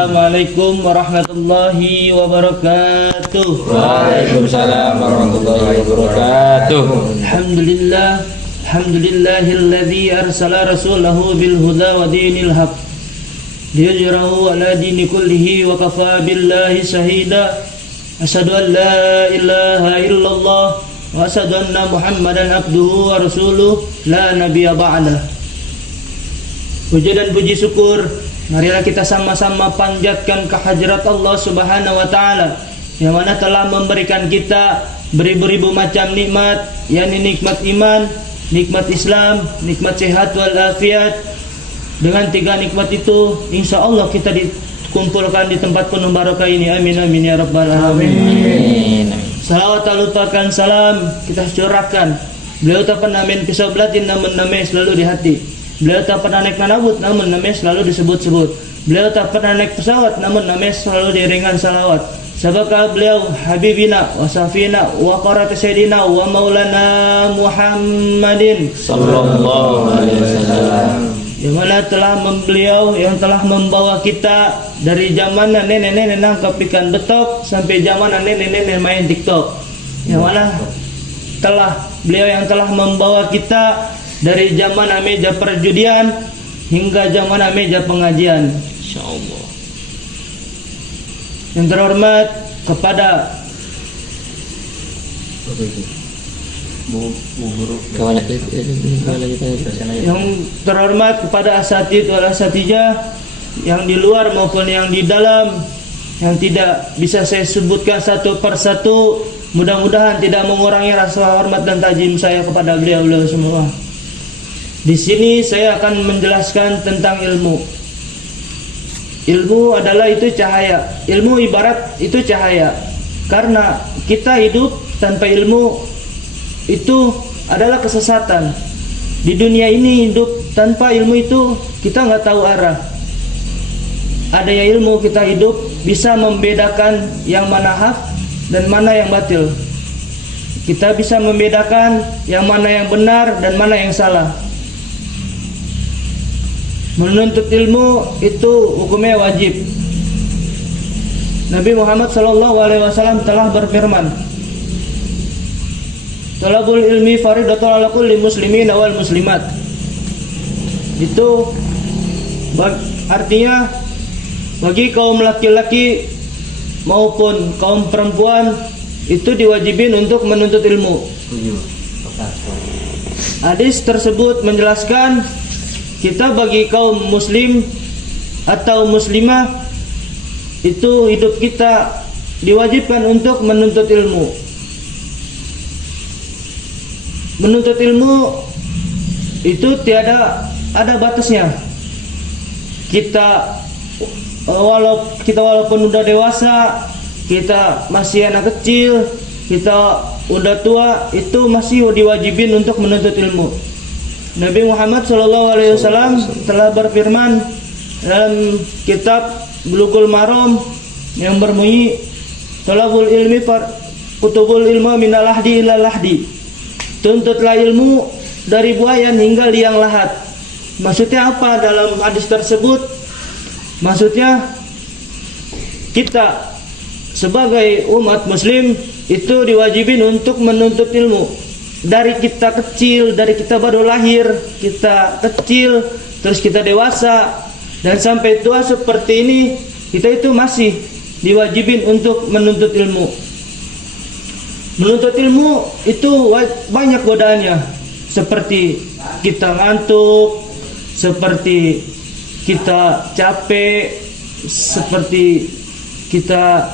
Assalamualaikum warahmatullahi wabarakatuh. Waalaikumsalam warahmatullahi wabarakatuh. Alhamdulillahilladzi arsala rasulahu bil huda wa dinil haq liyuzhirahu ala dini kullihi wa kafa billahi shahida. Asyhadu an la ilaha illallah wa asyhadu anna Muhammadan abduhu wa rasuluh la nabiyya ba'dah. Puji dan puji syukur, marilah kita sama-sama panjatkan kehadirat Allah Subhanahu wa taala yang mana telah memberikan kita beribu-ribu macam nikmat, yakni nikmat iman, nikmat Islam, nikmat sehat wal afiat. Dengan 3 nikmat itu insyaallah kita dikumpulkan di tempat penuh barokah ini. Amin amin ya rabbal alamin. Salawat alutakan salam kita curahkan. Beliau tak pernah main kisoblatin namun namanya selalu di hati. Beliau tak pernah naik manabut namun namanya selalu disebut-sebut. Beliau tak pernah naik pesawat namun namanya selalu diiringan salawat. Sebab beliau Habibina wa Safina wa Qarata Sayyidina wa Maulana Muhammadin Sallallahu alaihi wasallam. Yang mana beliau yang telah membawa kita dari zaman nenek-nenek nangkap ikan betok sampai zaman nenek-nenek main TikTok. Yang mana beliau yang telah membawa kita dari zaman meja perjudian hingga zaman meja pengajian. Insyaallah. Yang terhormat kepada yang terhormat kepada asatid wal asatijah yang di luar maupun yang di dalam, yang tidak bisa saya sebutkan satu persatu. Mudah-mudahan tidak mengurangi rasa hormat dan tajim saya kepada beliau semua. Di sini saya akan menjelaskan tentang ilmu. Ilmu adalah itu cahaya. Ilmu ibarat itu cahaya. Karena kita hidup tanpa ilmu itu adalah kesesatan. Di dunia ini hidup tanpa ilmu itu kita nggak tahu arah. Adanya ilmu kita hidup bisa membedakan yang mana hak dan mana yang batil. Kita bisa membedakan yang mana yang benar dan mana yang salah. Menuntut ilmu itu hukumnya wajib. Nabi Muhammad SAW telah berfirman, "Talabul ilmi faridatun ala kulli muslimin wal muslimat." Itu artinya bagi kaum laki-laki maupun kaum perempuan itu diwajibin untuk menuntut ilmu. Hadis tersebut menjelaskan kita bagi kaum muslim atau muslimah itu hidup kita diwajibkan untuk menuntut ilmu. Menuntut ilmu itu tiada ada batasnya. Kita walaupun udah dewasa, kita masih anak kecil, kita udah tua, itu masih diwajibin untuk menuntut ilmu. Nabi Muhammad SAW telah berfirman dalam kitab Bulughul Maram yang berbunyi, "Talabul ilmi kutubul ilma minal lahdi ila lahdi." Tuntutlah ilmu dari buayan hingga liang lahat. Maksudnya apa dalam hadis tersebut? Maksudnya kita sebagai umat muslim itu diwajibin untuk menuntut ilmu. Dari kita kecil, dari kita baru lahir, kita kecil, terus kita dewasa, dan sampai tua seperti ini, kita itu masih diwajibin untuk menuntut ilmu. Menuntut ilmu itu banyak godaannya, seperti kita ngantuk, seperti kita capek, seperti kita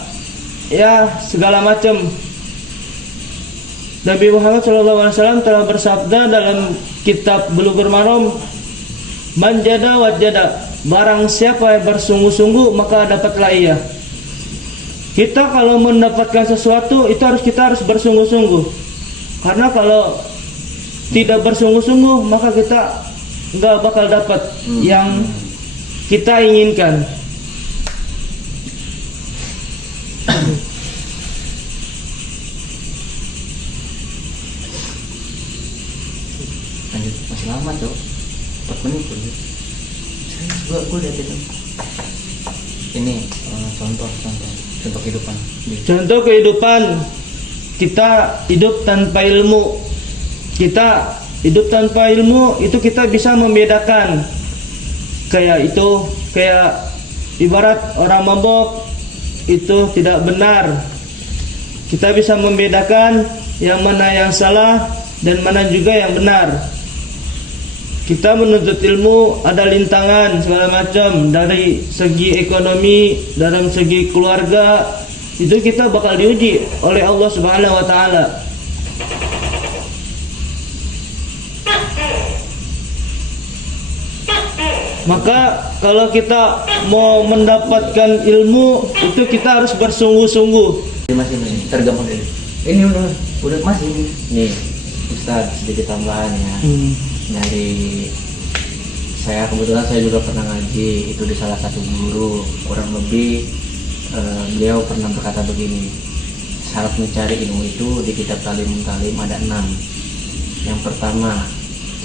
segala macam. Nabi Muhammad SAW telah bersabda dalam kitab Bulughul Maram, "Man jada wajada." Barang siapa yang bersungguh-sungguh maka dapatlah ia. Kita kalau mendapatkan sesuatu itu kita harus bersungguh-sungguh. Karena kalau tidak bersungguh-sungguh maka kita nggak bakal dapat yang kita inginkan. Masih lama, Cok. 4 menit. Gue lihat itu. ini contoh kehidupan. Contoh kehidupan, kita hidup tanpa ilmu. Kita hidup tanpa ilmu itu kita bisa membedakan. Kayak ibarat orang mabok itu tidak benar. Kita bisa membedakan yang mana yang salah dan mana juga yang benar. Kita menuntut ilmu ada lintangan segala macam, dari segi ekonomi, dalam segi keluarga, itu kita bakal diuji oleh Allah Subhanahu wa taala. Maka kalau kita mau mendapatkan ilmu itu kita harus bersungguh-sungguh. Masih tergabung dari ini udah masih nih Ustaz, sedikit tambahan ya. Dari saya, kebetulan saya juga pernah ngaji itu di salah satu guru, kurang lebih beliau pernah berkata begini, syarat mencari ilmu itu di kitab Talim ada 6. Yang pertama,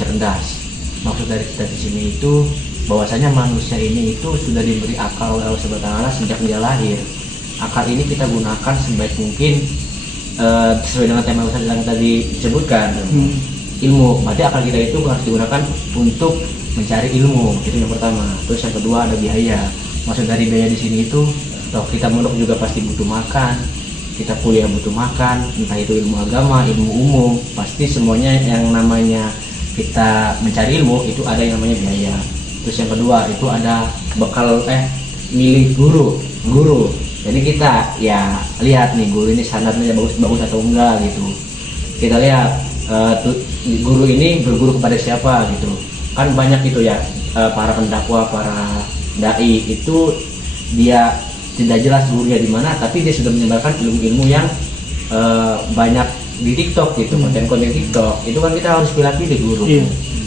cerdas. Maksud dari kita di sini itu bahwasanya manusia ini itu sudah diberi akal oleh Allah Subhanahu wa taala sejak dia lahir. Akal ini kita gunakan sebaik mungkin sesuai dengan tema Ustaz yang tadi disebutkan. Ilmu, berarti akal kita itu harus digunakan untuk mencari ilmu, itu yang pertama. Terus yang kedua ada biaya. Maksud dari biaya di sini itu, toh kita mondok juga pasti butuh makan, kita kuliah butuh makan, entah itu ilmu agama, ilmu umum, pasti semuanya yang namanya kita mencari ilmu itu ada yang namanya biaya. Terus yang kedua itu ada bekal milih guru. Jadi kita ya lihat nih guru ini sanadnya bagus atau enggak gitu. Kita lihat guru ini berguru kepada siapa gitu. Kan banyak itu ya para pendakwah, para dai itu dia tidak jelas gurunya di mana, tapi dia sudah menyebarkan ilmu-ilmu yang banyak di TikTok gitu, konten-konten TikTok. Itu kan kita harus pilih guru.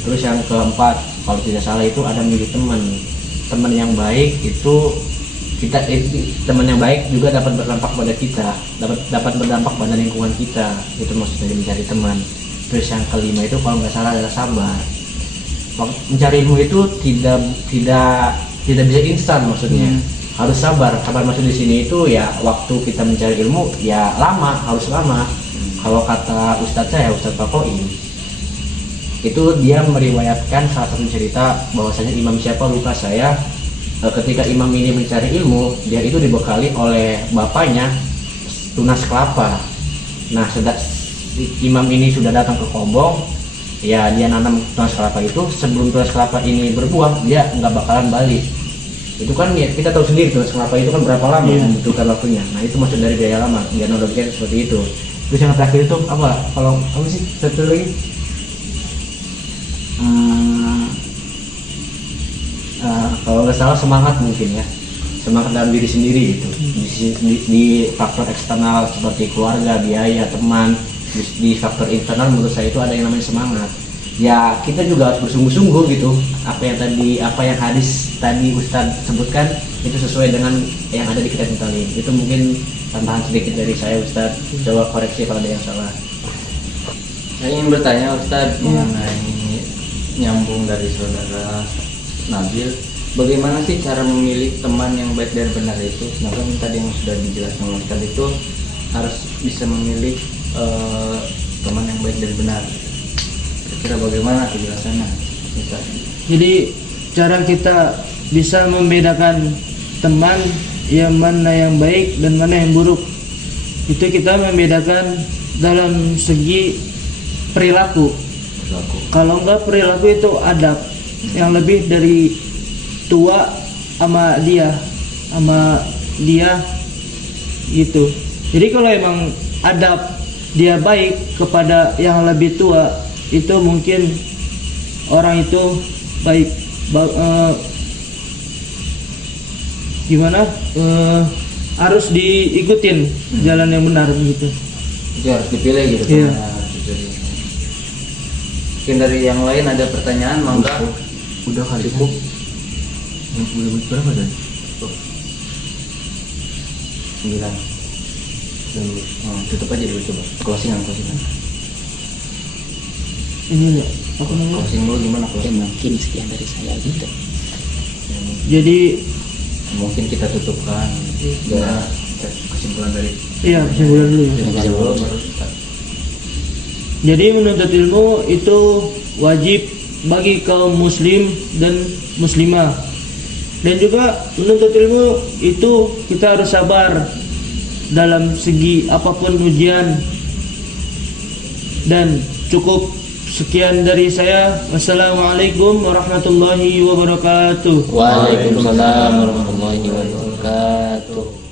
Terus yang keempat, kalau tidak salah itu ada milih teman yang baik. Itu teman yang baik juga dapat berdampak pada kita, dapat berdampak pada lingkungan kita. Itu maksudnya mencari teman. Terus yang kelima itu kalau nggak salah adalah sabar. Mencari ilmu itu tidak bisa instan, maksudnya harus sabar. Sabar maksud di sini itu ya waktu kita mencari ilmu ya harus lama. Kalau kata Ustadz Pakoim itu dia meriwayatkan salah satu cerita bahwasanya imam siapa lupa saya. Ketika imam ini mencari ilmu, dia itu dibekali oleh bapaknya tunas kelapa. Nah, imam ini sudah datang ke Kobong, ya dia nanam tunas kelapa itu. Sebelum tunas kelapa ini berbuah, dia nggak bakalan balik. Itu kan ya kita tahu sendiri tunas kelapa itu kan berapa lama membutuhkan waktunya. Nah, itu maksud dari biaya lama, dia analogikan seperti itu. Terus yang terakhir itu apa? Kalau apa sih satu lagi? Kalau nggak salah semangat mungkin ya, semangat dalam diri sendiri itu di faktor eksternal seperti keluarga, biaya, teman. Di faktor internal menurut saya itu ada yang namanya semangat. Ya kita juga harus bersungguh-sungguh gitu. Apa yang hadis tadi Ustadz sebutkan itu sesuai dengan yang ada di kitab Talim. Itu mungkin tambahan sedikit dari saya, Ustadz. Coba koreksi kalau ada yang salah. Saya ingin bertanya Ustadz mengenai nyambung dari saudara Nabil, bagaimana sih cara memilih teman yang baik dan benar itu? Sedangkan tadi yang sudah dijelaskan oleh Ustadz itu harus bisa memilih teman yang baik dan benar. Kira-kira bagaimana penjelasannya? Jadi cara kita bisa membedakan teman yang mana yang baik dan mana yang buruk itu kita membedakan dalam segi perilaku. Kalau enggak perilaku itu adab yang lebih dari tua sama dia gitu. Jadi kalau emang adab dia baik kepada yang lebih tua, itu mungkin orang itu baik. Harus diikutin jalan yang benar begitu. Itu harus dipilih gitu. Iya. Mungkin dari yang lain ada pertanyaan, mangga. Udah kali cukup. Udah berapa dan? 9. Tutup aja dulu, coba closingan. Ini ya, aku nanya. Closing dulu gimana closing? Mungkin sekian dari saya gitu. Jadi mungkin kita tutupkan. Ya, kesimpulan dari Iya, kesimpulan dulu ya. Kesimpulan dulu baru Ustaz. Jadi menuntut ilmu itu wajib bagi kaum muslim dan muslimah. Dan juga menuntut ilmu itu kita harus sabar dalam segi apapun ujian. Dan cukup sekian dari saya. Wassalamualaikum warahmatullahi wabarakatuh. Waalaikumsalam warahmatullahi wabarakatuh.